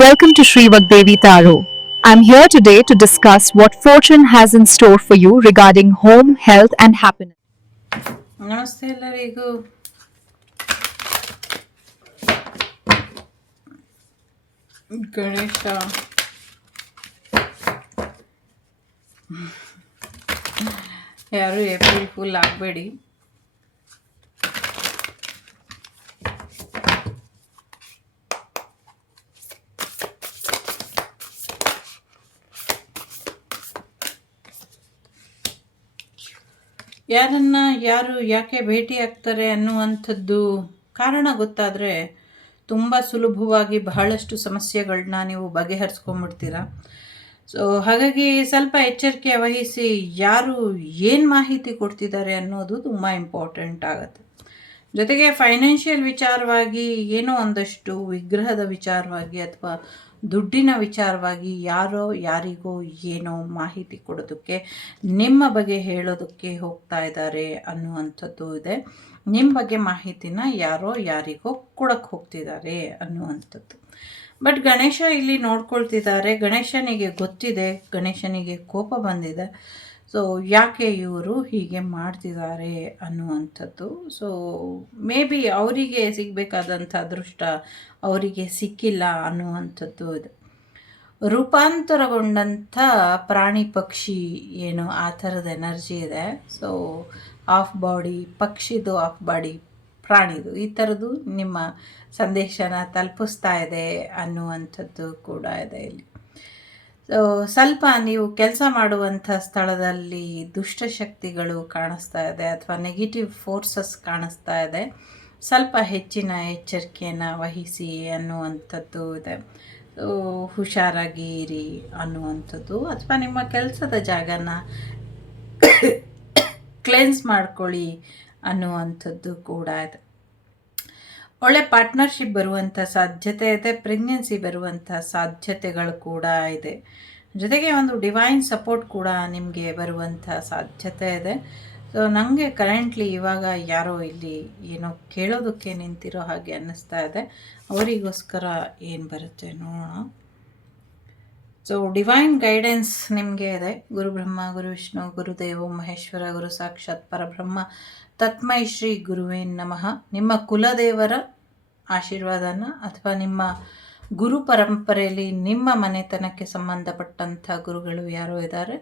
Welcome to Sri Vagdevi Taro. I'm here today to discuss what fortune has in store for you regarding home, health, and happiness. ನಮಸ್ತೆ ಎಲ್ಲರಿಗೂ. ಗಣೇಶ ಯಾರು April full ಆಗಬೇಡಿ. ಯಾರು ಯಾಕೆ ಭೇಟಿ ಆಗ್ತಾರೆ ಅನ್ನುವಂಥದ್ದು ಕಾರಣ ಗೊತ್ತಾದರೆ ತುಂಬ ಸುಲಭವಾಗಿ ಬಹಳಷ್ಟು ಸಮಸ್ಯೆಗಳನ್ನ ನೀವು ಬಗೆಹರಿಸ್ಕೊಂಡ್ಬಿಡ್ತೀರ. ಸೊ ಹಾಗಾಗಿ ಸ್ವಲ್ಪ ಎಚ್ಚರಿಕೆ ವಹಿಸಿ ಯಾರು ಏನು ಮಾಹಿತಿ ಕೊಡ್ತಿದ್ದಾರೆ ಅನ್ನೋದು ತುಂಬ ಇಂಪಾರ್ಟೆಂಟ್ ಆಗುತ್ತೆ. ಜೊತೆಗೆ ಫೈನಾನ್ಷಿಯಲ್ ವಿಚಾರವಾಗಿ ಏನೋ ಒಂದಷ್ಟು ವಿಗ್ರಹದ ವಿಚಾರವಾಗಿ ಅಥವಾ ದುಡ್ಡಿನ ವಿಚಾರವಾಗಿ ಯಾರೋ ಯಾರಿಗೋ ಏನೋ ಮಾಹಿತಿ ಕೊಡೋದಕ್ಕೆ, ನಿಮ್ಮ ಬಗ್ಗೆ ಹೇಳೋದಕ್ಕೆ ಹೋಗ್ತಾ ಇದ್ದಾರೆ ಅನ್ನುವಂಥದ್ದು ಇದೆ. ನಿಮ್ಮ ಬಗ್ಗೆ ಮಾಹಿತಿನ ಯಾರೋ ಯಾರಿಗೋ ಕೊಡಕ್ಕೆ ಹೋಗ್ತಿದ್ದಾರೆ ಅನ್ನುವಂಥದ್ದು. ಬಟ್ ಗಣೇಶ ಇಲ್ಲಿ ನೋಡ್ಕೊಳ್ತಿದ್ದಾರೆ. ಗಣೇಶನಿಗೆ ಗೊತ್ತಿದೆ, ಗಣೇಶನಿಗೆ ಕೋಪ ಬಂದಿದೆ. ಸೊ ಯಾಕೆ ಇವರು ಹೀಗೆ ಮಾಡ್ತಿದ್ದಾರೆ ಅನ್ನುವಂಥದ್ದು. ಸೊ ಮೇ ಬಿ ಅವರಿಗೆ ಸಿಗಬೇಕಾದಂಥ ಅದೃಷ್ಟ ಅವರಿಗೆ ಸಿಕ್ಕಿಲ್ಲ ಅನ್ನುವಂಥದ್ದು ಇದೆ. ರೂಪಾಂತರಗೊಂಡಂಥ ಪ್ರಾಣಿ ಪಕ್ಷಿ ಏನು ಆ ಥರದ ಎನರ್ಜಿ ಇದೆ. ಸೊ ಆಫ್ ಬಾಡಿ ಪಕ್ಷಿದು, ಆಫ್ ಬಾಡಿ ಪ್ರಾಣಿದು, ಈ ಥರದ್ದು ನಿಮ್ಮ ಸಂದೇಶನ ತಲುಪಿಸ್ತಾ ಇದೆ ಅನ್ನುವಂಥದ್ದು ಕೂಡ ಇದೆ ಇಲ್ಲಿ. ಸೊ ಸ್ವಲ್ಪ ನೀವು ಕೆಲಸ ಮಾಡುವಂಥ ಸ್ಥಳದಲ್ಲಿ ದುಷ್ಟಶಕ್ತಿಗಳು ಕಾಣಿಸ್ತಾ ಇದೆ ಅಥವಾ ನೆಗೆಟಿವ್ ಫೋರ್ಸಸ್ ಕಾಣಿಸ್ತಾ ಇದೆ. ಸ್ವಲ್ಪ ಹೆಚ್ಚಿನ ಎಚ್ಚರಿಕೆಯನ್ನು ವಹಿಸಿ ಅನ್ನುವಂಥದ್ದು ಇದೆ. ಸೊ ಹುಷಾರಾಗಿ ಇರಿ ಅನ್ನುವಂಥದ್ದು, ಅಥವಾ ನಿಮ್ಮ ಕೆಲಸದ ಜಾಗನ ಕ್ಲೆನ್ಸ್ ಮಾಡ್ಕೊಳ್ಳಿ ಅನ್ನುವಂಥದ್ದು ಕೂಡ ಇದೆ. ಒಳ್ಳೆ ಪಾರ್ಟ್ನರ್ಶಿಪ್ ಬರುವಂಥ ಸಾಧ್ಯತೆ ಇದೆ. ಪ್ರೆಗ್ನೆನ್ಸಿ ಬರುವಂಥ ಸಾಧ್ಯತೆಗಳು ಕೂಡ ಇದೆ. ಜೊತೆಗೆ ಒಂದು ಡಿವೈನ್ ಸಪೋರ್ಟ್ ಕೂಡ ನಿಮಗೆ ಬರುವಂಥ ಸಾಧ್ಯತೆ ಇದೆ. ಸೊ ನನಗೆ ಕರೆಂಟ್ಲಿ ಇವಾಗ ಯಾರೋ ಇಲ್ಲಿ ಏನೋ ಕೇಳೋದಕ್ಕೆ ನಿಂತಿರೋ ಹಾಗೆ ಅನ್ನಿಸ್ತಾ ಇದೆ. ಅವರಿಗೋಸ್ಕರ ಏನು ಬರುತ್ತೆ ನೋಡೋಣ. ಸೊ ಡಿವೈನ್ ಗೈಡೆನ್ಸ್ ನಿಮಗೆ ಇದೆ. ಗುರು ಬ್ರಹ್ಮ, ಗುರು ವಿಷ್ಣು, ಗುರುದೇವ ಮಹೇಶ್ವರ, ಗುರು ಸಾಕ್ಷಾತ್ ಪರಬ್ರಹ್ಮ, ತತ್ಮೈ ಶ್ರೀ ಗುರುವೇ ನಮಃ. ನಿಮ್ಮ ಕುಲದೇವರ ಆಶೀರ್ವಾದನ ಅಥವಾ ನಿಮ್ಮ ಗುರು ಪರಂಪರೆಯಲ್ಲಿ ನಿಮ್ಮ ಮನೆತನಕ್ಕೆ ಸಂಬಂಧಪಟ್ಟಂಥ ಗುರುಗಳು ಯಾರೋ ಇದ್ದಾರೆ,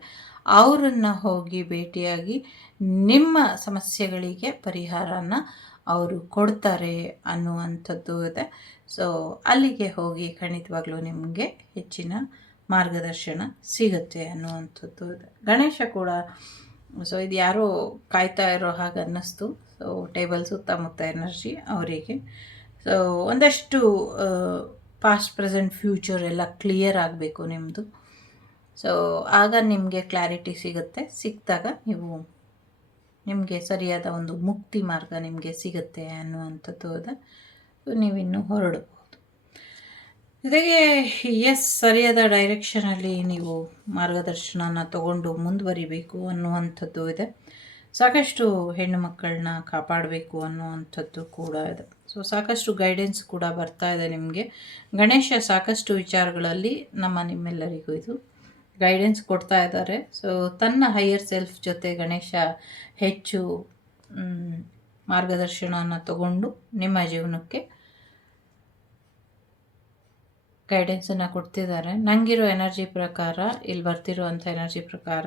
ಅವರನ್ನು ಹೋಗಿ ಭೇಟಿಯಾಗಿ ನಿಮ್ಮ ಸಮಸ್ಯೆಗಳಿಗೆ ಪರಿಹಾರನ ಅವರು ಕೊಡ್ತಾರೆ ಅನ್ನುವಂಥದ್ದು ಇದೆ. ಸೊ ಅಲ್ಲಿಗೆ ಹೋಗಿ ಖಂಡಿತವಾಗ್ಲೂ ನಿಮಗೆ ಹೆಚ್ಚಿನ ಮಾರ್ಗದರ್ಶನ ಸಿಗುತ್ತೆ ಅನ್ನುವಂಥದ್ದು ಇದೆ. ಗಣೇಶ ಕೂಡ ಸೊ ಇದು ಯಾರೋ ಕಾಯ್ತಾ ಇರೋ ಹಾಗೆ ಅನ್ನಿಸ್ತು. ಸೊ ಟೇಬಲ್ ಸುತ್ತಮುತ್ತ ಎನರ್ಜಿ ಅವರಿಗೆ. ಸೊ ಒಂದಷ್ಟು ಪಾಸ್ಟ್ ಪ್ರೆಸೆಂಟ್ ಫ್ಯೂಚರ್ ಎಲ್ಲ ಕ್ಲಿಯರ್ ಆಗಬೇಕು ನಿಮ್ಮದು. ಸೊ ಆಗ ನಿಮಗೆ ಕ್ಲಾರಿಟಿ ಸಿಗುತ್ತೆ. ಸಿಕ್ಕಿದಾಗ ನಿಮಗೆ ಸರಿಯಾದ ಒಂದು ಮುಕ್ತಿ ಮಾರ್ಗ ನಿಮಗೆ ಸಿಗುತ್ತೆ ಅನ್ನುವಂಥದ್ದು ಇದೆ. ನೀವಿನ್ನೂ ಹೊರಡಬಹುದು. ಜೊತೆಗೆ ಸರಿಯಾದ ಡೈರೆಕ್ಷನಲ್ಲಿ ನೀವು ಮಾರ್ಗದರ್ಶನನ ತಗೊಂಡು ಮುಂದುವರಿಬೇಕು ಅನ್ನುವಂಥದ್ದು ಇದೆ. ಸಾಕಷ್ಟು ಹೆಣ್ಣು ಮಕ್ಕಳನ್ನ ಕಾಪಾಡಬೇಕು ಅನ್ನುವಂಥದ್ದು ಕೂಡ ಇದೆ. ಸೊ ಸಾಕಷ್ಟು ಗೈಡೆನ್ಸ್ ಕೂಡ ಬರ್ತಾ ಇದೆ ನಿಮಗೆ. ಗಣೇಶ ಸಾಕಷ್ಟು ವಿಚಾರಗಳಲ್ಲಿ ನಿಮ್ಮೆಲ್ಲರಿಗೂ ಇದು ಗೈಡೆನ್ಸ್ ಕೊಡ್ತಾ ಇದ್ದಾರೆ. ಸೊ ತನ್ನ ಹೈಯರ್ ಸೆಲ್ಫ್ ಜೊತೆ ಗಣೇಶ ಹೆಚ್ಚು ಮಾರ್ಗದರ್ಶನನ ತಗೊಂಡು ನಿಮ್ಮ ಜೀವನಕ್ಕೆ ಗೈಡೆನ್ಸನ್ನು ಕೊಡ್ತಿದ್ದಾರೆ. ನನಗಿರೋ ಎನರ್ಜಿ ಪ್ರಕಾರ, ಇಲ್ಲಿ ಬರ್ತಿರುವಂಥ ಎನರ್ಜಿ ಪ್ರಕಾರ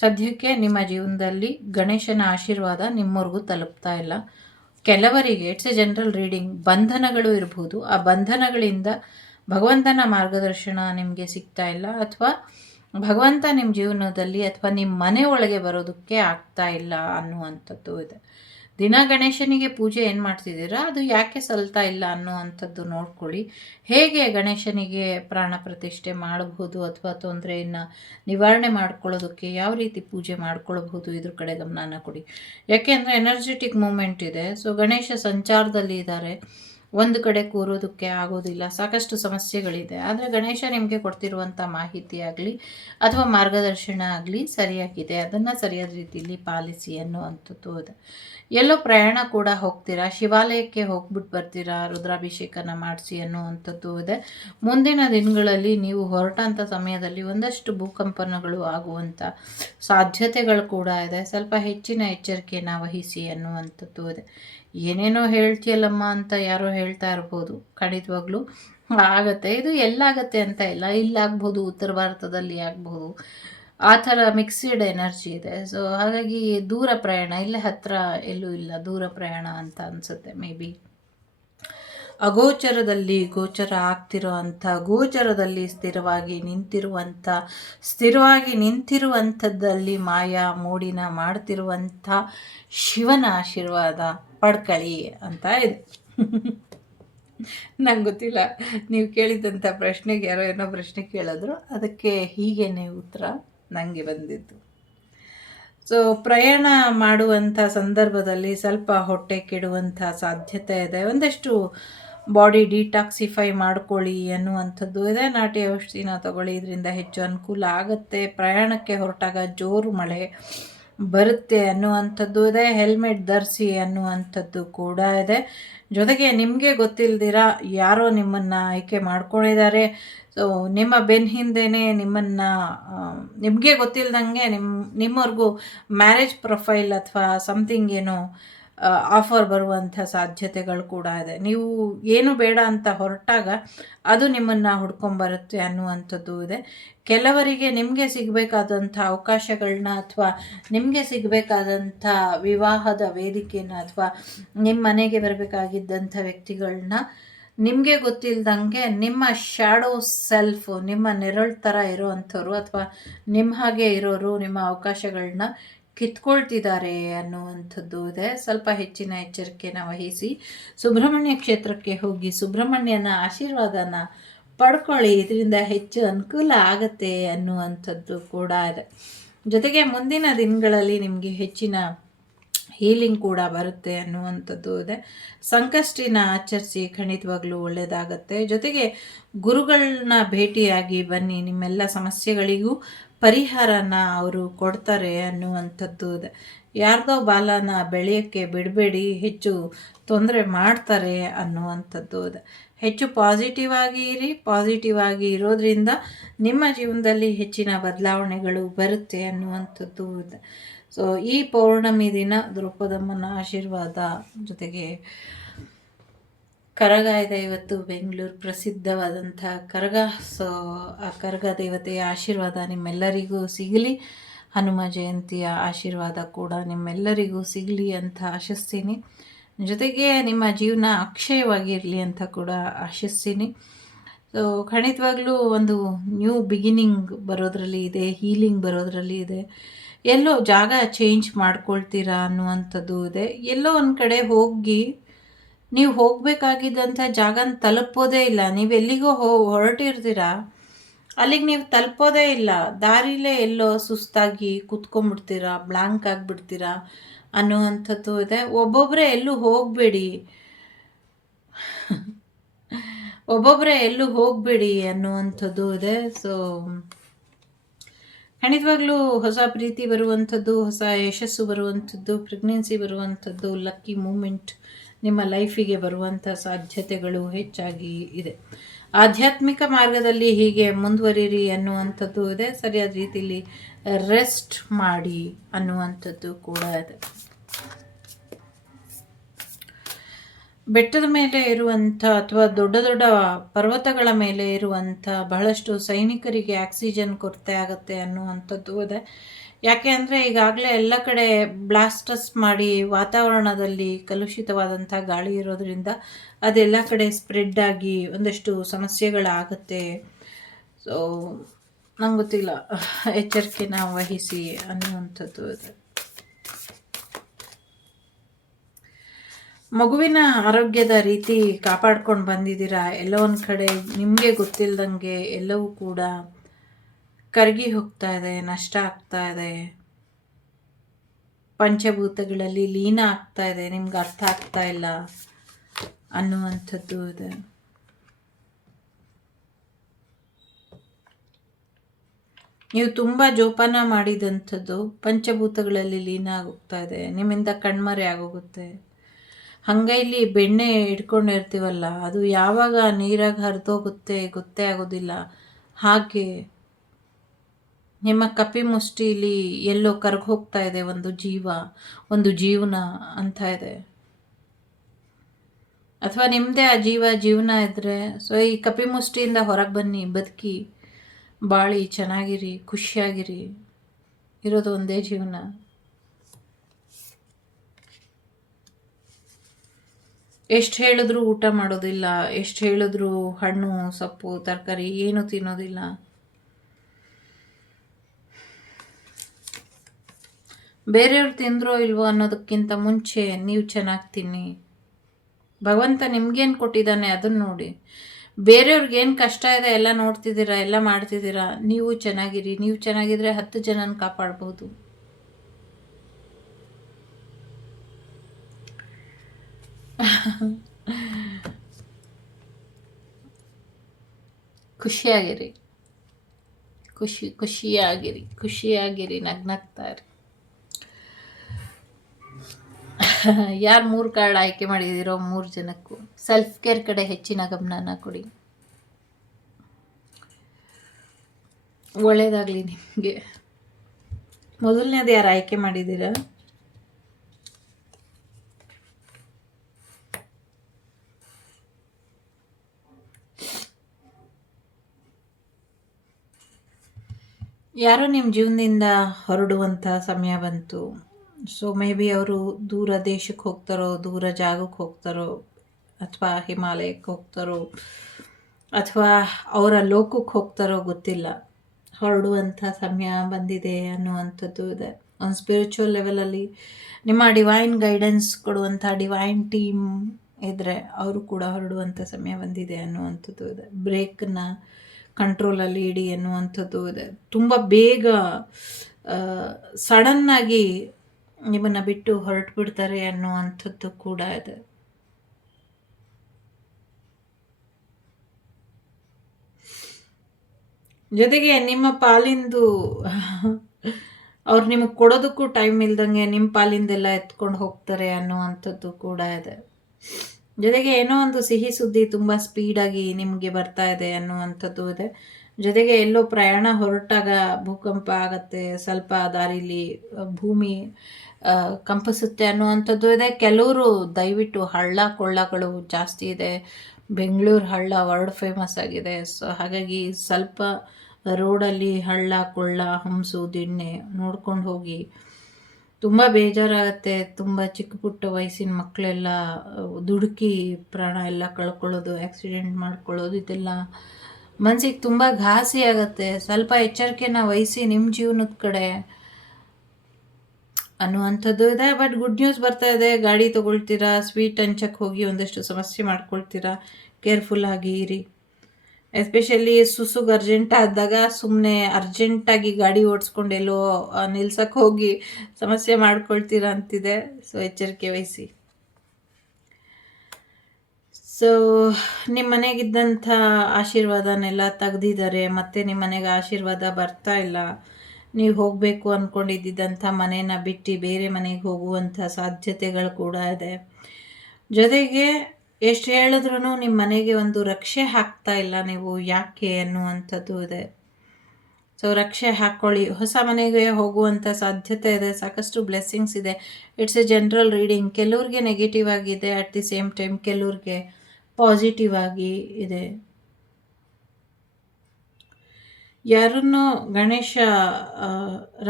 ಸದ್ಯಕ್ಕೆ ನಿಮ್ಮ ಜೀವನದಲ್ಲಿ ಗಣೇಶನ ಆಶೀರ್ವಾದ ನಿಮ್ಮವ್ರಿಗೂ ತಲುಪ್ತಾ ಇಲ್ಲ. ಕೆಲವರಿಗೆ ಇಟ್ಸ್ ಎ ಜನರಲ್ ರೀಡಿಂಗ್, ಬಂಧನಗಳು ಇರ್ಬೋದು. ಆ ಬಂಧನಗಳಿಂದ ಭಗವಂತನ ಮಾರ್ಗದರ್ಶನ ನಿಮಗೆ ಸಿಗ್ತಾ ಇಲ್ಲ, ಅಥವಾ ಭಗವಂತ ನಿಮ್ಮ ಜೀವನದಲ್ಲಿ ಅಥವಾ ನಿಮ್ಮ ಮನೆ ಒಳಗೆ ಬರೋದಕ್ಕೆ ಆಗ್ತಾ ಇಲ್ಲ ಅನ್ನುವಂಥದ್ದು ಇದೆ. ದಿನ ಗಣೇಶನಿಗೆ ಪೂಜೆ ಏನು ಮಾಡ್ತಿದ್ದೀರಾ, ಅದು ಯಾಕೆ ಸಲ್ತಾ ಇಲ್ಲ ಅನ್ನುವಂಥದ್ದು ನೋಡ್ಕೊಳ್ಳಿ. ಹೇಗೆ ಗಣೇಶನಿಗೆ ಪ್ರಾಣ ಪ್ರತಿಷ್ಠೆ ಮಾಡಬಹುದು ಅಥವಾ ತೊಂದರೆಯನ್ನು ನಿವಾರಣೆ ಮಾಡ್ಕೊಳ್ಳೋದಕ್ಕೆ ಯಾವ ರೀತಿ ಪೂಜೆ ಮಾಡ್ಕೊಳ್ಬಹುದು, ಇದ್ರ ಕಡೆ ಗಮನನ ಕೊಡಿ. ಯಾಕೆ ಅಂದರೆ ಎನರ್ಜೆಟಿಕ್ ಮೂಮೆಂಟ್ ಇದೆ. ಸೊ ಗಣೇಶ ಸಂಚಾರದಲ್ಲಿ ಇದ್ದಾರೆ. ಒಂದು ಕಡೆ ಕೂರೋದಕ್ಕೆ ಆಗೋದಿಲ್ಲ, ಸಾಕಷ್ಟು ಸಮಸ್ಯೆಗಳಿದೆ. ಆದರೆ ಗಣೇಶ ನಿಮಗೆ ಕೊಡ್ತಿರುವಂಥ ಮಾಹಿತಿ ಆಗಲಿ ಅಥವಾ ಮಾರ್ಗದರ್ಶನ ಆಗಲಿ ಸರಿಯಾಗಿದೆ, ಅದನ್ನು ಸರಿಯಾದ ರೀತಿಯಲ್ಲಿ ಪಾಲಿಸಿ ಅನ್ನುವಂಥದ್ದು ಇದೆ. ಎಲ್ಲೋ ಪ್ರಯಾಣ ಕೂಡ ಹೋಗ್ತೀರಾ, ಶಿವಾಲಯಕ್ಕೆ ಹೋಗ್ಬಿಟ್ಟು ಬರ್ತೀರಾ, ರುದ್ರಾಭಿಷೇಕನ ಮಾಡಿಸಿ ಅನ್ನುವಂಥದ್ದು ಇದೆ. ಮುಂದಿನ ದಿನಗಳಲ್ಲಿ ನೀವು ಹೊರಟಂಥ ಸಮಯದಲ್ಲಿ ಒಂದಷ್ಟು ಭೂಕಂಪನಗಳು ಆಗುವಂಥ ಸಾಧ್ಯತೆಗಳು ಕೂಡ ಇದೆ. ಸ್ವಲ್ಪ ಹೆಚ್ಚಿನ ಎಚ್ಚರಿಕೆಯನ್ನು ವಹಿಸಿ ಅನ್ನುವಂಥದ್ದು ಇದೆ. ಏನೇನೋ ಹೇಳ್ತೀಯಲ್ಲಮ್ಮ ಅಂತ ಯಾರೋ ಹೇಳ್ತಾ ಇರ್ಬೋದು, ಖಂಡಿತವಾಗ್ಲೂ ಆಗತ್ತೆ. ಇದು ಎಲ್ಲಾಗತ್ತೆ ಅಂತ ಇಲ್ಲ, ಇಲ್ಲಾಗ್ಬೋದು, ಉತ್ತರ ಭಾರತದಲ್ಲಿ ಆಗ್ಬೋದು, ಆ ಥರ ಮಿಕ್ಸ್ಡ್ ಎನರ್ಜಿ ಇದೆ. ಸೊ ಹಾಗಾಗಿ ದೂರ ಪ್ರಯಾಣ, ಇಲ್ಲೇ ಹತ್ತಿರ ಎಲ್ಲೂ ಇಲ್ಲ, ದೂರ ಪ್ರಯಾಣ ಅಂತ ಅನಿಸುತ್ತೆ. ಮೇ ಬಿ ಅಗೋಚರದಲ್ಲಿ ಗೋಚರ ಆಗ್ತಿರೋ ಅಂಥ, ಗೋಚರದಲ್ಲಿ ಸ್ಥಿರವಾಗಿ ನಿಂತಿರುವಂಥದ್ದಲ್ಲಿ ಮಾಯಾ ಮೋಡಿನ ಮಾಡ್ತಿರುವಂಥ ಶಿವನ ಆಶೀರ್ವಾದ ಪಡ್ಕಳಿ ಅಂತ ಇದೆ. ನಂಗೆ ಗೊತ್ತಿಲ್ಲ, ನೀವು ಕೇಳಿದಂಥ ಪ್ರಶ್ನೆಗೆ ಯಾರೋ ಏನೋ ಪ್ರಶ್ನೆ ಕೇಳಿದ್ರು, ಅದಕ್ಕೆ ಹೀಗೇನೆ ಉತ್ತರ ನನಗೆ ಬಂದಿದ್ದು. ಸೊ ಪ್ರಯಾಣ ಮಾಡುವಂಥ ಸಂದರ್ಭದಲ್ಲಿ ಸ್ವಲ್ಪ ಹೊಟ್ಟೆ ಕೆಡುವಂಥ ಸಾಧ್ಯತೆ ಇದೆ. ಒಂದಷ್ಟು ಬಾಡಿ ಡಿಟಾಕ್ಸಿಫೈ ಮಾಡ್ಕೊಳ್ಳಿ ಅನ್ನುವಂಥದ್ದು ಇದೆ. ನಾಟಿ ಔಷಧಿನ ತಗೊಳ್ಳಿ, ಇದರಿಂದ ಹೆಚ್ಚು ಅನುಕೂಲ ಆಗುತ್ತೆ. ಪ್ರಯಾಣಕ್ಕೆ ಹೊರಟಾಗ ಜೋರು ಮಳೆ ಬರುತ್ತೆ ಅನ್ನುವಂಥದ್ದು ಇದೆ. ಹೆಲ್ಮೆಟ್ ಧರಿಸಿ ಅನ್ನುವಂಥದ್ದು ಕೂಡ ಇದೆ. ಜೊತೆಗೆ ನಿಮಗೆ ಗೊತ್ತಿಲ್ದಿರ ಯಾರೋ ನಿಮ್ಮನ್ನು ಆಯ್ಕೆ ಮಾಡ್ಕೊಂಡಿದ್ದಾರೆ. ಸೊ ನಿಮ್ಮ ಬೆನ್ನ ಹಿಂದೆಯೇ ನಿಮಗೆ ಗೊತ್ತಿಲ್ದಂಗೆ ನಿಮ್ಮವ್ರಿಗೂ ಮ್ಯಾರೇಜ್ ಪ್ರೊಫೈಲ್ ಅಥವಾ ಸಮಥಿಂಗ್ ಏನೋ ಆಫರ್ ಬರುವಂಥ ಸಾಧ್ಯತೆಗಳು ಕೂಡ ಇದೆ. ನೀವು ಏನು ಬೇಡ ಅಂತ ಹೊರಟಾಗ ಅದು ನಿಮ್ಮನ್ನು ಹುಡ್ಕೊಂಬರುತ್ತೆ ಅನ್ನುವಂಥದ್ದು ಇದೆ. ಕೆಲವರಿಗೆ ನಿಮಗೆ ಸಿಗಬೇಕಾದಂಥ ಅವಕಾಶಗಳನ್ನ ಅಥವಾ ನಿಮಗೆ ಸಿಗಬೇಕಾದಂಥ ವಿವಾಹದ ವೇದಿಕೆನ ಅಥವಾ ನಿಮ್ಮ ಮನೆಗೆ ಬರಬೇಕಾಗಿದ್ದಂಥ ವ್ಯಕ್ತಿಗಳನ್ನ ನಿಮಗೆ ಗೊತ್ತಿಲ್ದಂಗೆ ನಿಮ್ಮ ಶ್ಯಾಡೋ ಸೆಲ್ಫ್, ನಿಮ್ಮ ನೆರಳು ಥರ ಇರೋ ಅಂಥವ್ರು ಅಥವಾ ನಿಮ್ಮ ಹಾಗೆ ಇರೋರು ನಿಮ್ಮ ಅವಕಾಶಗಳನ್ನ ಕಿತ್ಕೊಳ್ತಿದ್ದಾರೆ ಅನ್ನುವಂಥದ್ದು ಇದೆ. ಸ್ವಲ್ಪ ಹೆಚ್ಚಿನ ಎಚ್ಚರಿಕೆನ ವಹಿಸಿ ಸುಬ್ರಹ್ಮಣ್ಯ ಕ್ಷೇತ್ರಕ್ಕೆ ಹೋಗಿ ಸುಬ್ರಹ್ಮಣ್ಯನ ಆಶೀರ್ವಾದನ ಪಡ್ಕೊಳ್ಳಿ, ಇದರಿಂದ ಹೆಚ್ಚು ಅನುಕೂಲ ಆಗತ್ತೆ ಅನ್ನುವಂಥದ್ದು ಕೂಡ ಇದೆ. ಜೊತೆಗೆ ಮುಂದಿನ ದಿನಗಳಲ್ಲಿ ನಿಮಗೆ ಹೆಚ್ಚಿನ ಹೀಲಿಂಗ್ ಕೂಡ ಬರುತ್ತೆ ಅನ್ನುವಂಥದ್ದು ಇದೆ. ಸಂಕಷ್ಟಿನ ಆಚರಿಸಿ, ಖಂಡಿತವಾಗ್ಲೂ ಒಳ್ಳೆಯದಾಗತ್ತೆ. ಜೊತೆಗೆ ಗುರುಗಳನ್ನ ಭೇಟಿಯಾಗಿ ಬನ್ನಿ, ನಿಮ್ಮೆಲ್ಲ ಸಮಸ್ಯೆಗಳಿಗೂ ಪರಿಹಾರನ ಅವರು ಕೊಡ್ತಾರೆ ಅನ್ನುವಂಥದ್ದು ಇದೆ. ಯಾರ್ದೋ ಬಾಲನ ಬೆಳೆಯೋಕ್ಕೆ ಬಿಡಬೇಡಿ, ಹೆಚ್ಚು ತೊಂದರೆ ಮಾಡ್ತಾರೆ ಅನ್ನುವಂಥದ್ದು ಇದೆ. ಹೆಚ್ಚು ಪಾಸಿಟಿವ್ ಆಗಿ ಇರೋದ್ರಿಂದ ನಿಮ್ಮ ಜೀವನದಲ್ಲಿ ಹೆಚ್ಚಿನ ಬದಲಾವಣೆಗಳು ಬರುತ್ತೆ ಅನ್ನುವಂಥದ್ದು ಇದೆ. ಸೊ ಈ ಪೌರ್ಣಮಿ ದಿನ ದ್ರೌಪದಮ್ಮನ ಆಶೀರ್ವಾದ, ಜೊತೆಗೆ ಕರಗ ಇದೆ ಇವತ್ತು, ಬೆಂಗಳೂರು ಪ್ರಸಿದ್ಧವಾದಂಥ ಕರಗ. ಸೊ ಆ ಕರಗ ದೇವತೆಯ ಆಶೀರ್ವಾದ ನಿಮ್ಮೆಲ್ಲರಿಗೂ ಸಿಗಲಿ, ಹನುಮ ಜಯಂತಿಯ ಆಶೀರ್ವಾದ ಕೂಡ ನಿಮ್ಮೆಲ್ಲರಿಗೂ ಸಿಗಲಿ ಅಂತ ಆಶಿಸ್ತೀನಿ. ಜೊತೆಗೆ ನಿಮ್ಮ ಜೀವನ ಅಕ್ಷಯವಾಗಿರಲಿ ಅಂತ ಕೂಡ ಆಶಿಸ್ತೀನಿ. ಸೊ ಖಂಡಿತವಾಗ್ಲೂ ಒಂದು ನ್ಯೂ ಬಿಗಿನಿಂಗ್ ಬರೋದ್ರಲ್ಲಿ ಇದೆ, ಹೀಲಿಂಗ್ ಬರೋದ್ರಲ್ಲಿ ಇದೆ. ಎಲ್ಲೋ ಜಾಗ ಚೇಂಜ್ ಮಾಡ್ಕೊಳ್ತೀರಾ ಅನ್ನುವಂಥದ್ದು ಇದೆ. ಎಲ್ಲೋ ಒಂದು ಕಡೆ ಹೋಗಿ ನೀವು ಹೋಗಬೇಕಾಗಿದ್ದಂಥ ಜಾಗನ ತಲುಪೋದೇ ಇಲ್ಲ, ನೀವೆಲ್ಲಿಗೋ ಹೊರಟಿರ್ತೀರಾ, ಅಲ್ಲಿಗೆ ನೀವು ತಲುಪೋದೇ ಇಲ್ಲ, ದಾರಿಲೇ ಎಲ್ಲೋ ಸುಸ್ತಾಗಿ ಕೂತ್ಕೊಂಡ್ಬಿಡ್ತೀರಾ, ಬ್ಲ್ಯಾಂಕ್ ಆಗಿಬಿಡ್ತೀರಾ ಅನ್ನುವಂಥದ್ದು ಇದೆ. ಒಬ್ಬೊಬ್ಬರೇ ಎಲ್ಲೂ ಹೋಗಬೇಡಿ ಅನ್ನುವಂಥದ್ದು ಇದೆ. ಸೊ ಖಂಡಿತವಾಗ್ಲೂ ಹೊಸ ಪ್ರೀತಿ ಬರುವಂಥದ್ದು, ಹೊಸ ಯಶಸ್ಸು ಬರುವಂಥದ್ದು, ಪ್ರೆಗ್ನೆನ್ಸಿ ಬರುವಂಥದ್ದು, ಲಕ್ಕಿ ಮೂಮೆಂಟ್ ನಿಮ್ಮ ಲೈಫಿಗೆ ಬರುವಂಥ ಸಾಧ್ಯತೆಗಳು ಹೆಚ್ಚಾಗಿ ಇದೆ. ಆಧ್ಯಾತ್ಮಿಕ ಮಾರ್ಗದಲ್ಲಿ ಹೀಗೆ ಮುಂದುವರಿರಿ ಅನ್ನುವಂಥದ್ದು ಇದೆ. ಸರಿಯಾದ ರೀತಿಯಲ್ಲಿ ರೆಸ್ಟ್ ಮಾಡಿ ಅನ್ನುವಂಥದ್ದು ಕೂಡ ಇದೆ. ಬೆಟ್ಟದ ಮೇಲೆ ಇರುವಂಥ ಅಥವಾ ದೊಡ್ಡ ದೊಡ್ಡ ಪರ್ವತಗಳ ಮೇಲೆ ಇರುವಂಥ ಬಹಳಷ್ಟು ಸೈನಿಕರಿಗೆ ಆಕ್ಸಿಜನ್ ಕೊರತೆ ಆಗುತ್ತೆ ಅನ್ನುವಂಥದ್ದು ಇದೆ. ಯಾಕೆ ಅಂದರೆ ಈಗಾಗಲೇ ಎಲ್ಲ ಕಡೆ ಬ್ಲಾಸ್ಟಸ್ ಮಾಡಿ ವಾತಾವರಣದಲ್ಲಿ ಕಲುಷಿತವಾದಂಥ ಗಾಳಿ ಇರೋದ್ರಿಂದ ಅದೆಲ್ಲ ಕಡೆ ಸ್ಪ್ರೆಡ್ ಆಗಿ ಒಂದಷ್ಟು ಸಮಸ್ಯೆಗಳಾಗುತ್ತೆ. ಸೊ ನಂಗೆ ಗೊತ್ತಿಲ್ಲ, ಎಚ್ಚರಿಕೆನ ವಹಿಸಿ ಅನ್ನುವಂಥದ್ದು ಇದೆ. ಮಗುವಿನ ಆರೋಗ್ಯದ ರೀತಿ ಕಾಪಾಡ್ಕೊಂಡು ಬಂದಿದ್ದೀರಾ. ಎಲ್ಲೋ ಒಂದು ಕಡೆ ನಿಮಗೆ ಗೊತ್ತಿಲ್ಲದಂಗೆ ಎಲ್ಲವೂ ಕೂಡ ಕರಗಿ ಹೋಗ್ತಾ ಇದೆ, ನಷ್ಟ ಆಗ್ತಾ ಇದೆ, ಪಂಚಭೂತಗಳಲ್ಲಿ ಲೀನ ಆಗ್ತಾ ಇದೆ, ನಿಮ್ಗೆ ಅರ್ಥ ಆಗ್ತಾ ಇಲ್ಲ ಅನ್ನುವಂಥದ್ದು ಇದೆ. ನೀವು ತುಂಬ ಜೋಪಾನ ಮಾಡಿದಂಥದ್ದು ಪಂಚಭೂತಗಳಲ್ಲಿ ಲೀನ ಆಗೋಗ್ತಾ ಇದೆ, ನಿಮ್ಮಿಂದ ಕಣ್ಮರೆ ಆಗೋಗುತ್ತೆ. ಹಂಗೈಲಿ ಬೆಣ್ಣೆ ಇಟ್ಕೊಂಡಿರ್ತೀವಲ್ಲ, ಅದು ಯಾವಾಗ ನೀರಾಗ ಹರಿದೋಗುತ್ತೆ ಗೊತ್ತೇ ಆಗೋದಿಲ್ಲ. ಹಾಗೆ ನಿಮ್ಮ ಕಪಿ ಮುಷ್ಟಿಲಿ ಎಲ್ಲೋ ಕರ್ಗ್ ಹೋಗ್ತಾ ಇದೆ ಒಂದು ಜೀವ, ಒಂದು ಜೀವನ ಅಂತ ಇದೆ. ಅಥವಾ ನಿಮ್ಮದೇ ಆ ಜೀವನ ಇದ್ರೆ, ಸೊ ಈ ಕಪಿ ಮುಷ್ಟಿಯಿಂದ ಹೊರಗೆ ಬನ್ನಿ, ಬದುಕಿ ಬಾಳಿ, ಚೆನ್ನಾಗಿರಿ, ಖುಷಿಯಾಗಿರಿ. ಇರೋದು ಒಂದೇ ಜೀವನ. ಎಷ್ಟು ಹೇಳಿದ್ರು ಊಟ ಮಾಡೋದಿಲ್ಲ, ಎಷ್ಟು ಹೇಳಿದ್ರು ಹಣ್ಣು ಸೊಪ್ಪು ತರಕಾರಿ ಏನು ತಿನ್ನೋದಿಲ್ಲ. ಬೇರೆಯವ್ರು ತಿಂದ್ರೋ ಇಲ್ವೋ ಅನ್ನೋದಕ್ಕಿಂತ ಮುಂಚೆ ನೀವು ಚೆನ್ನಾಗಿ ತಿನ್ನಿ. ಭಗವಂತ ನಿಮ್ಗೇನು ಕೊಟ್ಟಿದ್ದಾನೆ ಅದನ್ನು ನೋಡಿ. ಬೇರೆಯವ್ರಿಗೆ ಏನು ಕಷ್ಟ ಇದೆ ಎಲ್ಲ ನೋಡ್ತಿದ್ದೀರಾ, ಎಲ್ಲ ಮಾಡ್ತಿದ್ದೀರಾ. ನೀವು ಚೆನ್ನಾಗಿರಿ. ನೀವು ಚೆನ್ನಾಗಿದ್ರೆ 10 ಜನನ ಕಾಪಾಡ್ಬೋದು. ಖುಷಿಯಾಗಿರಿ, ಖುಷಿಯಾಗಿರಿ, ನಗ್ನಗ್ತಾರೆ. ಯಾರು 3 ಕಾರ್ಡ್ ಆಯ್ಕೆ ಮಾಡಿದಿರೋ 3 ಜನಕ್ಕೂ ಸೆಲ್ಫ್ ಕೇರ್ ಕಡೆ ಹೆಚ್ಚಿನ ಗಮನನ ಕೊಡಿ. ಒಳ್ಳೇದಾಗಲಿ ನಿಮಗೆ. ಮೊದಲನೇದು ಯಾರು ಆಯ್ಕೆ ಮಾಡಿದ್ದೀರಾ? ಯಾರೋ ನಿಮ್ಮ ಜೀವನದಿಂದ ಹೊರಡುವಂಥ ಸಮಯ ಬಂತು. ಸೊ ಮೇ ಬಿ ಅವರು ದೂರ ದೇಶಕ್ಕೆ ಹೋಗ್ತಾರೋ, ದೂರ ಜಾಗಕ್ಕೆ ಹೋಗ್ತಾರೋ, ಅಥವಾ ಹಿಮಾಲಯಕ್ಕೆ ಹೋಗ್ತಾರೋ, ಅಥವಾ ಅವರ ಲೋಕಕ್ಕೆ ಹೋಗ್ತಾರೋ ಗೊತ್ತಿಲ್ಲ. ಹೊರಡುವಂಥ ಸಮಯ ಬಂದಿದೆ ಅನ್ನುವಂಥದ್ದು ಇದೆ. ಒಂದು ಸ್ಪಿರಿಚುವಲ್ ಲೆವೆಲಲ್ಲಿ ನಿಮ್ಮ ಡಿವೈನ್ ಗೈಡೆನ್ಸ್ ಕೊಡುವಂಥ ಡಿವೈನ್ ಟೀಮ್ ಇದ್ದರೆ ಅವರು ಕೂಡ ಹೊರಡುವಂಥ ಸಮಯ ಬಂದಿದೆ ಅನ್ನುವಂಥದ್ದು ಇದೆ. ಬ್ರೇಕನ್ನ ಕಂಟ್ರೋಲಲ್ಲಿ ಇಡಿ ಅನ್ನುವಂಥದ್ದು ಇದೆ. ತುಂಬ ಬೇಗ ಸಡನ್ನಾಗಿ ನಿಮ್ಮನ್ನು ಬಿಟ್ಟು ಹೊರಟು ಬಿಡ್ತಾರೆ ಅನ್ನುವಂಥದ್ದು ಕೂಡ ಇದೆ. ಜೊತೆಗೆ ನಿಮ್ಮ ಪಾಲಿಂದು ಅವ್ರು ನಿಮಗೆ ಕೊಡೋದಕ್ಕೂ ಟೈಮ್ ಇಲ್ದಂಗೆ ನಿಮ್ಮ ಪಾಲಿಂದೆಲ್ಲ ಎತ್ಕೊಂಡು ಹೋಗ್ತಾರೆ ಅನ್ನುವಂಥದ್ದು ಕೂಡ ಇದೆ. ಜೊತೆಗೆ ಏನೋ ಒಂದು ಸಿಹಿ ಸುದ್ದಿ ತುಂಬ ಸ್ಪೀಡಾಗಿ ನಿಮಗೆ ಬರ್ತಾ ಇದೆ ಅನ್ನುವಂಥದ್ದು ಇದೆ. ಜೊತೆಗೆ ಎಲ್ಲೋ ಪ್ರಯಾಣ ಹೊರಟಾಗ ಭೂಕಂಪ ಆಗತ್ತೆ, ಸ್ವಲ್ಪ ದಾರಿಲಿ ಭೂಮಿ ಕಂಪಿಸುತ್ತೆ ಅನ್ನುವಂಥದ್ದು ಇದೆ. ಕೆಲವರು ದಯವಿಟ್ಟು ಹಳ್ಳ ಕೊಳ್ಳಗಳು ಜಾಸ್ತಿ ಇದೆ. ಬೆಂಗಳೂರು ಹಳ್ಳ ವರ್ಲ್ಡ್ ಫೇಮಸ್ ಆಗಿದೆ. ಸೊ ಹಾಗಾಗಿ ಸ್ವಲ್ಪ ರೋಡಲ್ಲಿ ಹಳ್ಳ ಕೊಳ್ಳ ಹಂಸು ದಿಣ್ಣೆ ನೋಡ್ಕೊಂಡು ಹೋಗಿ. ತುಂಬ ಬೇಜಾರಾಗತ್ತೆ. ತುಂಬ ಚಿಕ್ಕ ಪುಟ್ಟ ವಯಸ್ಸಿನ ಮಕ್ಕಳೆಲ್ಲ ದುಡುಕಿ ಪ್ರಾಣ ಎಲ್ಲ ಕಳ್ಕೊಳ್ಳೋದು, ಆಕ್ಸಿಡೆಂಟ್ ಮಾಡ್ಕೊಳ್ಳೋದು, ಇದೆಲ್ಲ ಮನಸ್ಸಿಗೆ ತುಂಬ ಘಾಸಿ ಆಗುತ್ತೆ. ಸ್ವಲ್ಪ ಎಚ್ಚರಿಕೆನ ವಹಿಸಿ ನಿಮ್ಮ ಜೀವನದ ಕಡೆ ಅನ್ನುವಂಥದ್ದು ಇದೆ. ಬಟ್ ಗುಡ್ ನ್ಯೂಸ್ ಬರ್ತಾ ಇದೆ. ಗಾಡಿ ತೊಗೊಳ್ತೀರಾ, ಸ್ವೀಟ್ ಹಂಚಕ್ಕೆ ಹೋಗಿ ಒಂದಷ್ಟು ಸಮಸ್ಯೆ ಮಾಡ್ಕೊಳ್ತೀರಾ. ಕೇರ್ಫುಲ್ ಆಗಿ ಇರಿ. ಎಸ್ಪೆಷಲಿ ಸುಸುಗ್ ಅರ್ಜೆಂಟ್ ಆದಾಗ ಸುಮ್ಮನೆ ಅರ್ಜೆಂಟಾಗಿ ಗಾಡಿ ಓಡಿಸ್ಕೊಂಡು ಎಲ್ಲೋ ನಿಲ್ಸಕ್ಕೆ ಹೋಗಿ ಸಮಸ್ಯೆ ಮಾಡ್ಕೊಳ್ತೀರಾ ಅಂತಿದೆ. ಸೊ ಎಚ್ಚರಿಕೆ ವಹಿಸಿ. ಸೊ ನಿಮ್ಮ ಮನೆಗಿದ್ದಂಥ ಆಶೀರ್ವಾದನೆಲ್ಲ ತೆಗ್ದಿದ್ದಾರೆ. ಮತ್ತೆ ನಿಮ್ಮ ಮನೆಗೆ ಆಶೀರ್ವಾದ ಬರ್ತಾ ಇಲ್ಲ. ನೀವು ಹೋಗಬೇಕು ಅಂದ್ಕೊಂಡಿದ್ದಂಥ ಮನೇನ ಬಿಟ್ಟು ಬೇರೆ ಮನೆಗೆ ಹೋಗುವಂಥ ಸಾಧ್ಯತೆಗಳು ಕೂಡ ಇದೆ. ಜೊತೆಗೆ ಎಷ್ಟು ಹೇಳಿದ್ರೂ ನಿಮ್ಮ ಮನೆಗೆ ಒಂದು ರಕ್ಷೆ ಹಾಕ್ತಾ ಇಲ್ಲ ನೀವು, ಯಾಕೆ ಅನ್ನುವಂಥದ್ದು ಇದೆ. ಸೊ ರಕ್ಷೆ ಹಾಕ್ಕೊಳ್ಳಿ. ಹೊಸ ಮನೆಗೆ ಹೋಗುವಂಥ ಸಾಧ್ಯತೆ ಇದೆ. ಸಾಕಷ್ಟು ಬ್ಲೆಸ್ಸಿಂಗ್ಸ್ ಇದೆ. It's A general reading. ಕೆಲವ್ರಿಗೆ ನೆಗೆಟಿವ್ ಆಗಿದೆ, ಅಟ್ ದಿ ಸೇಮ್ ಟೈಮ್ ಕೆಲವ್ರಿಗೆ ಪಾಸಿಟಿವ್ ಆಗಿ ಇದೆ. ಯಾರನ್ನು ಗಣೇಶ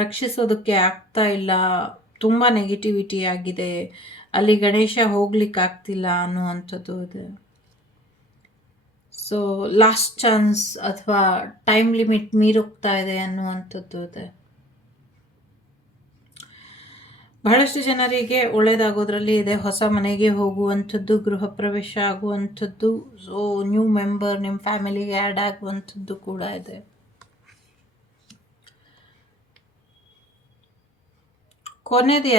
ರಕ್ಷಿಸೋದಕ್ಕೆ ಆಗ್ತಾ ಇಲ್ಲ, ತುಂಬ ನೆಗೆಟಿವಿಟಿ ಆಗಿದೆ, ಅಲ್ಲಿ ಗಣೇಶ ಹೋಗ್ಲಿಕ್ಕೆ ಆಗ್ತಿಲ್ಲ ಅನ್ನುವಂಥದ್ದು ಇದೆ. ಸೊ ಲಾಸ್ಟ್ ಚಾನ್ಸ್ ಅಥವಾ ಟೈಮ್ ಲಿಮಿಟ್ ಮೀರೋಗ್ತಾ ಇದೆ ಅನ್ನುವಂಥದ್ದು ಇದೆ. ಬಹಳಷ್ಟು ಜನರಿಗೆ ಒಳ್ಳೆಯದಾಗೋದ್ರಲ್ಲಿ ಇದೆ. ಹೊಸ ಮನೆಗೆ ಹೋಗುವಂಥದ್ದು, ಗೃಹ ಪ್ರವೇಶ ಆಗುವಂಥದ್ದು, ಸೊ ನ್ಯೂ ಮೆಂಬರ್ ನಿಮ್ಮ ಫ್ಯಾಮಿಲಿಗೆ ಆ್ಯಡ್ ಆಗುವಂಥದ್ದು ಕೂಡ ಇದೆ. ಕೊನೆಯದು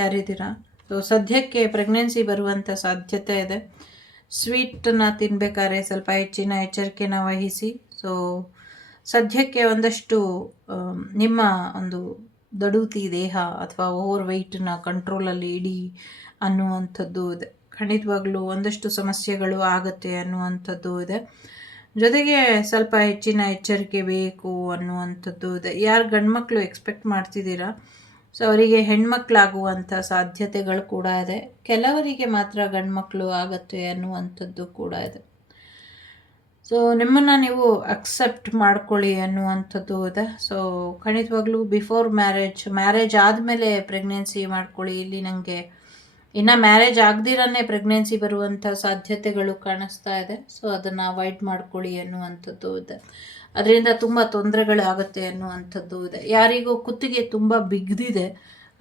ಯಾರಿದ್ದೀರಾ? ಸೊ ಸದ್ಯಕ್ಕೆ ಪ್ರೆಗ್ನೆನ್ಸಿ ಬರುವಂಥ ಸಾಧ್ಯತೆ ಇದೆ. ಸ್ವೀಟನ್ನು ತಿನ್ನಬೇಕಾದ್ರೆ ಸ್ವಲ್ಪ ಹೆಚ್ಚಿನ ಎಚ್ಚರಿಕೆನ ವಹಿಸಿ. ಸೊ ಸದ್ಯಕ್ಕೆ ಒಂದಷ್ಟು ನಿಮ್ಮ ಒಂದು ದಡುತಿ ದೇಹ ಅಥವಾ ಓವರ್ ವೆಯ್ಟನ್ನ ಕಂಟ್ರೋಲಲ್ಲಿ ಇಡಿ ಅನ್ನುವಂಥದ್ದು ಇದೆ. ಖಂಡಿತವಾಗ್ಲೂ ಒಂದಷ್ಟು ಸಮಸ್ಯೆಗಳು ಆಗುತ್ತೆ ಅನ್ನುವಂಥದ್ದು ಇದೆ. ಜೊತೆಗೆ ಸ್ವಲ್ಪ ಹೆಚ್ಚಿನ ಎಚ್ಚರಿಕೆ ಬೇಕು ಅನ್ನುವಂಥದ್ದು ಇದೆ. ಯಾರು ಗಂಡ್ಮಕ್ಳು ಎಕ್ಸ್ಪೆಕ್ಟ್ ಮಾಡ್ತಿದ್ದೀರಾ, ಸೊ ಅವರಿಗೆ ಹೆಣ್ಮಕ್ಳಾಗುವಂಥ ಸಾಧ್ಯತೆಗಳು ಕೂಡ ಇದೆ. ಕೆಲವರಿಗೆ ಮಾತ್ರ ಗಂಡ್ಮಕ್ಳು ಆಗತ್ತೆ ಅನ್ನುವಂಥದ್ದು ಕೂಡ ಇದೆ. ಸೊ ನಿಮ್ಮನ್ನು ನೀವು ಅಕ್ಸೆಪ್ಟ್ ಮಾಡ್ಕೊಳ್ಳಿ ಅನ್ನುವಂಥದ್ದು ಇದೆ. ಸೊ ಖಂಡಿತವಾಗ್ಲೂ ಬಿಫೋರ್ ಮ್ಯಾರೇಜ್ ಆದಮೇಲೆ ಪ್ರೆಗ್ನೆನ್ಸಿ ಮಾಡ್ಕೊಳ್ಳಿ. ಇಲ್ಲಿ ನನಗೆ ಇನ್ನು ಮ್ಯಾರೇಜ್ ಆಗದಿರೇ ಪ್ರೆಗ್ನೆನ್ಸಿ ಬರುವಂಥ ಸಾಧ್ಯತೆಗಳು ಕಾಣಿಸ್ತಾ ಇದೆ. ಸೊ ಅದನ್ನು ಅವಾಯ್ಡ್ ಮಾಡ್ಕೊಳ್ಳಿ ಅನ್ನುವಂಥದ್ದು ಇದೆ. ಅದರಿಂದ ತುಂಬ ತೊಂದರೆಗಳಾಗುತ್ತೆ ಅನ್ನುವಂಥದ್ದು ಇದೆ. ಯಾರಿಗೂ ಕುತ್ತಿಗೆ ತುಂಬ ಬಿಗ್ದಿದೆ,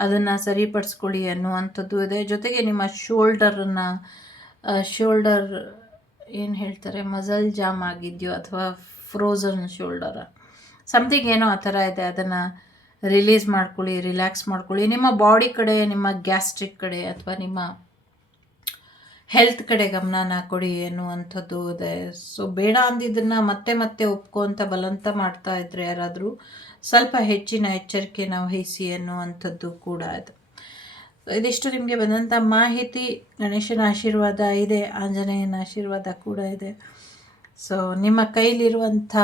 ಅದನ್ನು ಸರಿಪಡಿಸ್ಕೊಳ್ಳಿ ಅನ್ನುವಂಥದ್ದು ಇದೆ. ಜೊತೆಗೆ ನಿಮ್ಮ ಶೋಲ್ಡರ್ ಏನು ಹೇಳ್ತಾರೆ, ಮಸಲ್ ಜಾಮ್ ಆಗಿದೆಯೋ ಅಥವಾ ಫ್ರೋಝನ್ ಶೋಲ್ಡರ ಸಮಥಿಂಗ್ ಏನೋ ಆ ಥರ ಇದೆ, ಅದನ್ನು ರಿಲೀಸ್ ಮಾಡ್ಕೊಳ್ಳಿ, ರಿಲ್ಯಾಕ್ಸ್ ಮಾಡ್ಕೊಳ್ಳಿ. ನಿಮ್ಮ ಬಾಡಿ ಕಡೆ, ನಿಮ್ಮ ಗ್ಯಾಸ್ಟ್ರಿಕ್ ಕಡೆ ಅಥವಾ ನಿಮ್ಮ ಹೆಲ್ತ್ ಕಡೆ ಗಮನನ ಕೊಡಿ ಅನ್ನುವಂಥದ್ದು ಇದೆ. ಸೊ ಬೇಡ ಅಂದಿದ್ದನ್ನು ಮತ್ತೆ ಮತ್ತೆ ಒಪ್ಕೊಂತ ಬಲವಂತ ಮಾಡ್ತಾ ಇದ್ರೆ ಯಾರಾದರೂ ಸ್ವಲ್ಪ ಹೆಚ್ಚಿನ ಎಚ್ಚರಿಕೆನ ವಹಿಸಿ ಅನ್ನುವಂಥದ್ದು ಕೂಡ ಇದೆ. ಇದಿಷ್ಟು ನಿಮಗೆ ಬಂದಂಥ ಮಾಹಿತಿ. ಗಣೇಶನ ಆಶೀರ್ವಾದ ಇದೆ, ಆಂಜನೇಯನ ಆಶೀರ್ವಾದ ಕೂಡ ಇದೆ. ಸೊ ನಿಮ್ಮ ಕೈಲಿರುವಂಥ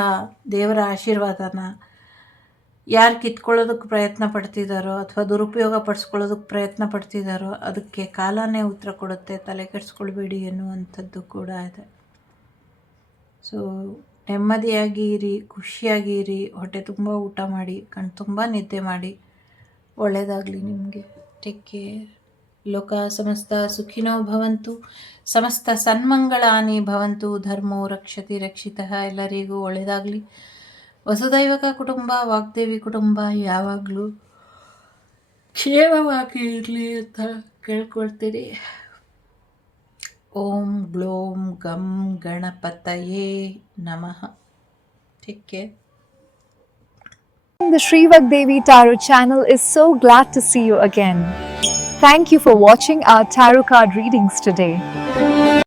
ದೇವರ ಆಶೀರ್ವಾದನ ಯಾರು ಕಿತ್ಕೊಳ್ಳೋದಕ್ಕೆ ಪ್ರಯತ್ನ ಪಡ್ತಿದ್ದಾರೋ ಅಥವಾ ದುರುಪಯೋಗ ಪಡಿಸ್ಕೊಳ್ಳೋದಕ್ಕೆ ಪ್ರಯತ್ನ ಪಡ್ತಿದ್ದಾರೋ ಅದಕ್ಕೆ ಕಾಲನೇ ಉತ್ತರ ಕೊಡುತ್ತೆ, ತಲೆ ಕೆಡಿಸ್ಕೊಳ್ಬೇಡಿ ಎನ್ನುವಂಥದ್ದು ಕೂಡ ಇದೆ. ಸೊ ನೆಮ್ಮದಿಯಾಗಿ ಇರಿ, ಖುಷಿಯಾಗಿ ಇರಿ, ಹೊಟ್ಟೆ ತುಂಬ ಊಟ ಮಾಡಿ, ಕಣ್ಣು ತುಂಬ ನಿದ್ದೆ ಮಾಡಿ. ಒಳ್ಳೆಯದಾಗಲಿ ನಿಮಗೆ. Take care. ಲೋಕ ಸಮಸ್ತ ಸುಖಿನೋ ಭವಂತು, ಸಮಸ್ತ ಸನ್ಮಂಗಳಾನಿ ಭವಂತು, ಧರ್ಮೋ ರಕ್ಷತಿ ರಕ್ಷಿತಃ. ಎಲ್ಲರಿಗೂ ಒಳ್ಳೆಯದಾಗಲಿ. ವಸುದೈವಕ ಕುಟುಂಬ, ವಾಗ್ದೇವಿ ಕುಟುಂಬ ಯಾವಾಗಲೂ ಕ್ಷೇಮವಾಗಿ ಇರಲಿ ಅಂತ ಕೇಳ್ಕೊಳ್ತೀರಿ. ಓಂ ಗ್ಲೋಂ ಗಂ ಗಣಪತಯೇ ನಮಃ. Take care. The Sri Vagdevi Tarot channel is so glad to see you again. Thank you for watching our tarot card readings today.